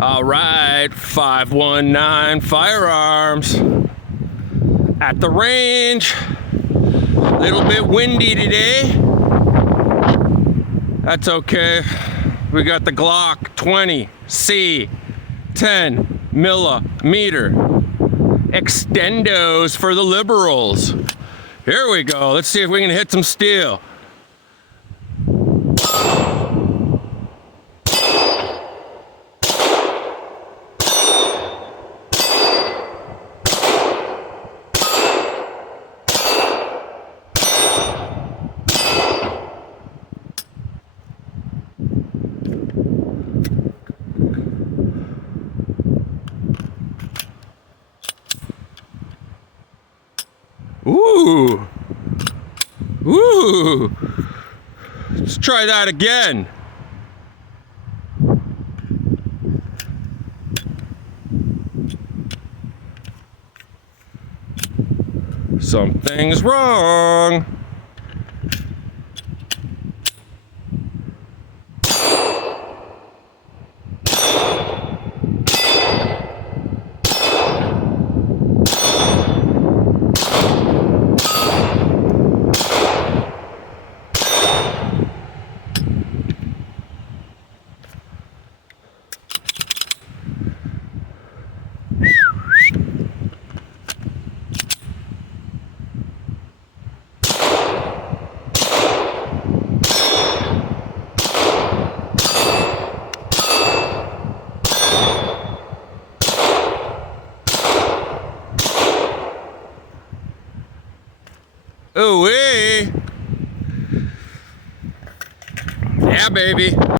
All right, 519 Firearms at the range. A little bit windy today. That's okay. We got the Glock 20C 10 millimeter extendos for the liberals. Here we go. Let's see if we can hit some steel. Ooh. Ooh. Let's try that again. Something's wrong. Ooh-wee. Yeah, baby.